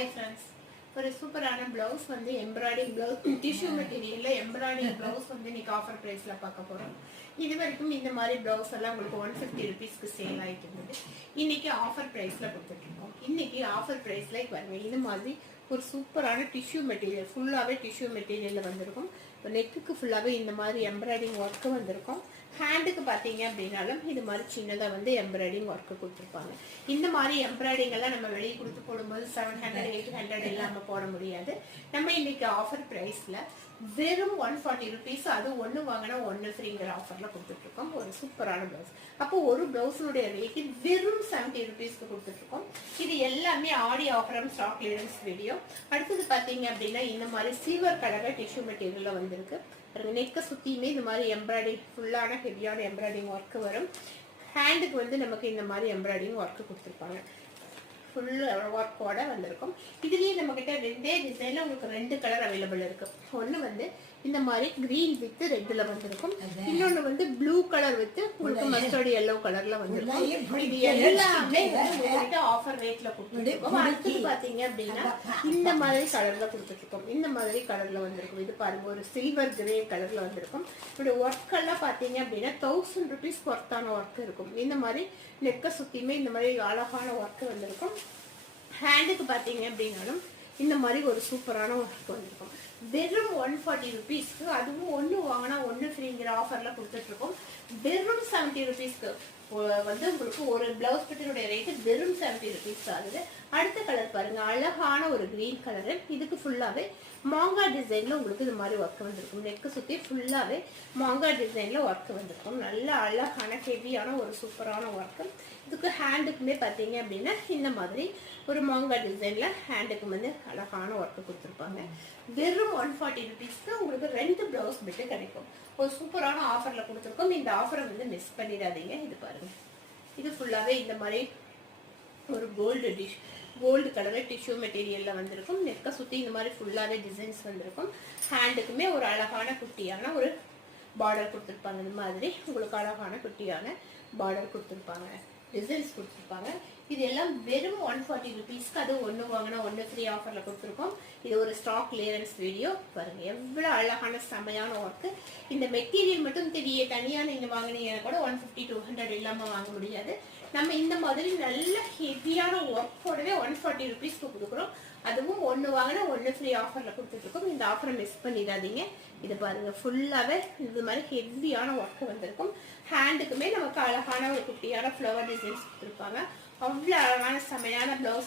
Hi friends. ஒரு சூப்பரான blouse வந்து எம்ப்ராய்டிங் ப்ளவுஸ் டிஷ்யூ மெட்டீரியல்ல எம்ப்ராய்டிங் ப்ளவுஸ் வந்து இன்னைக்கு ஆஃபர் பிரைஸ்ல பார்க்க போறோம். இது வரைக்கும் இந்த மாதிரி ப்ளவுஸ் எல்லாம் உங்களுக்கு 150 ரூபீஸ்க்கு சேல் ஆயிட்டு இருந்தது. இன்னைக்கு ஆஃபர் பிரைஸ்ல கொடுத்துட்டு இருக்கோம். இன்னைக்கு ஆஃபர் பிரைஸ்ல பாருங்க இது மாதிரி ஒரு சூப்பரான டிஷ்யூ மெட்டீரியல் ஃபுல்லாவே டிஷ்யூ மெட்டீரியல்ல வந்திருக்கும். நெக்குக்கு ஃபுல்லாவே இந்த மாதிரி எம்ப்ராய்டிங் ஒர்க் வந்திருக்கும். ஹேண்டுக்கு பார்த்தீங்க அப்படின்னாலும் இது மாதிரி சின்னதாக வந்து எம்ப்ராய்டிங் ஒர்க்கு கொடுத்துருப்பாங்க. இந்த மாதிரி எம்ப்ராய்டிங் எல்லாம் நம்ம வெளியே கொடுத்து போடும்போது 700 800 இல்லாமல் போட முடியாது. நம்ம இன்னைக்கு ஆஃபர் ப்ரைஸில் வெறும் 140 ரூபீஸ், அது ஒன்று வாங்கினா ஒன்று ஃப்ரீங்கிற ஆஃபரில் கொடுத்துட்ருக்கோம். ஒரு சூப்பரான ப்ளவுஸ். அப்போ ஒரு ப்ளவுஸினுடைய ரேட்டு வெறும் 70 ரூபீஸ்க்கு கொடுத்துட்ருக்கோம். இது எல்லாமே ஆடி ஆஃபரம் ஸ்டாக் கிளியரன்ஸ் வீடியோ. அடுத்தது பார்த்தீங்க அப்படின்னா இந்த மாதிரி சில்வர் கலரில் டிஷ்யூ மெட்டீரியலில் வந்திருக்கு. நெக்கை சுற்றியுமே இந்த மாதிரி எம்ப்ராய்டிங் ஃபுல்லான ஹெவியான எம்ப்ராய்டிங் ஒர்க்கு வரும். ஹேண்டுக்கு வந்து நமக்கு இந்த மாதிரி எம்ப்ராய்டிங் ஒர்க்கு கொடுத்துருப்பாங்க. ஃபுல் ஒர்க்கோட வந்திருக்கும். இதுலேயே நம்மக்கிட்ட ரெண்டே டிசைனில் உங்களுக்கு 2 கலர் அவைலபிள் இருக்குது. ஒன்று வந்து இந்த மாதிரி கிரீன் வித் ரெட்டில் வந்திருக்கும். இன்னொன்று வந்து ப்ளூ கலர் வித் உங்களுக்கு மஸ்டர்ட் எல்லோ கலரில் வந்திருக்கும். இது எல்லாமே உங்கள்கிட்ட ஆஃபர் ரேட்டில் கொடுத்துருக்கோம். அடுத்தது பார்த்தீங்க அப்படின்னா இந்த மாதிரி கலரில் கொடுத்துருக்கோம். இந்த மாதிரி கலரில் வந்திருக்கும். இது பாருங்க ஒரு சில்வர் கிரே கலரில் வந்திருக்கும். இப்படி ஒர்க்கெல்லாம் பார்த்தீங்க அப்படின்னா 1000 ரூபீஸ் ஒர்த்தான ஒர்க் இருக்கும். இந்த மாதிரி நெக்கை சுற்றியுமே இந்த மாதிரி அழகான ஒர்க்கு வந்திருக்கும். ஹேண்டுக்கு பார்த்தீங்க அப்படின்னாலும் இந்த மாதிரி ஒரு சூப்பரான ஒர்க் வந்திருக்கும். வெறும் 140 ரூபீஸ்க்கு, அதுவும் ஒன்று வாங்கினா ஒன்று ஃப்ரீங்கிற ஆஃபரில் கொடுத்துட்ருக்கோம். வெறும் 70 ரூபீஸ்க்கு வந்து உங்களுக்கு ஒரு பிளவுஸ் பட்டினுடைய ரேட்டு வெறும் 70 ரூபீஸ் ஆகுது. அடுத்த கலர் பாருங்க, அழகான ஒரு கிரீன் கலரு. இதுக்கு ஃபுல்லாவே மாங்கா டிசைன்ல உங்களுக்கு இது மாதிரி ஒர்க் வந்திருக்கும். நெக்கு சுற்றி ஃபுல்லாவே மாங்கா டிசைன்ல ஒர்க் வந்திருக்கும். நல்ல அழகான ஹெவியான ஒரு சூப்பரான ஒர்க்கு. இதுக்கு ஹேண்டுக்குமே பார்த்தீங்க அப்படின்னா இந்த மாதிரி ஒரு மாங்கா டிசைன்ல ஹேண்டுக்கு வந்து அழகான ஒர்க்கு கொடுத்துருப்பாங்க. வெறும் 140 ரூபீஸ்க்கு உங்களுக்கு 2 பிளவுஸ் பிட்டு கிடைக்கும். ஒரு சூப்பரான ஆஃபர்ல கொடுத்துருக்கோம். இந்த ஆஃபரை வந்து மிஸ் பண்ணிடாதீங்க. இது பாருங்க, இது ஃபுல்லாவே இந்த மாதிரி ஒரு கோல்டு கலர் டிஷ்யூ மெட்டீரியல்ல வந்திருக்கும். நெக்கை சுற்றி இந்த மாதிரி ஃபுல்லாவே டிசைன்ஸ் வந்திருக்கும். ஹேண்டுக்குமே ஒரு அழகான குட்டியான ஒரு பார்டர் கொடுத்துருப்பாங்க. இந்த மாதிரி உங்களுக்கு அழகான குட்டியான பார்டர் கொடுத்துருப்பாங்க, டிசைன்ஸ் கொடுத்துருப்பாங்க. இது எல்லாம் வெறும் 140 ரூபீஸ்க்கு, அது ஒன்று வாங்கினா ஒன்று ஃப்ரீ ஆஃபரில் கொடுத்துருக்கோம். இது ஒரு ஸ்டாக் கிளியரன்ஸ் வீடியோ. பாருங்க எவ்வளோ அழகான செமையான ஒர்க்கு. இந்த மெட்டீரியல் மட்டும் தனியாக நீங்கள் வாங்கினீங்கன்னா கூட 150 200 இல்லாமல் வாங்க முடியாது. நம்ம இந்த மாதிரி நல்ல ஹெவியான ஒர்க்கோடவே 140 ரூபீஸ்க்கு கொடுக்குறோம். அதுவும் ஒன்று வாங்கினா ஒன்று ஃப்ரீ ஆஃபரில் கொடுத்துட்ருக்கோம். இந்த ஆஃபரை மிஸ் பண்ணிடாதீங்க. இது பாருங்க ஃபுல்லாகவே இது மாதிரி ஹெவியான ஒர்க்கு வந்திருக்கும். ஹேண்டுக்குமே நமக்கு அழகான ஒரு குட்டியான ஃப்ளவர் டிசைன்ஸ் கொடுத்துருப்பாங்க. அவ்வளோ அழகான செமையான ப்ளவுஸ்.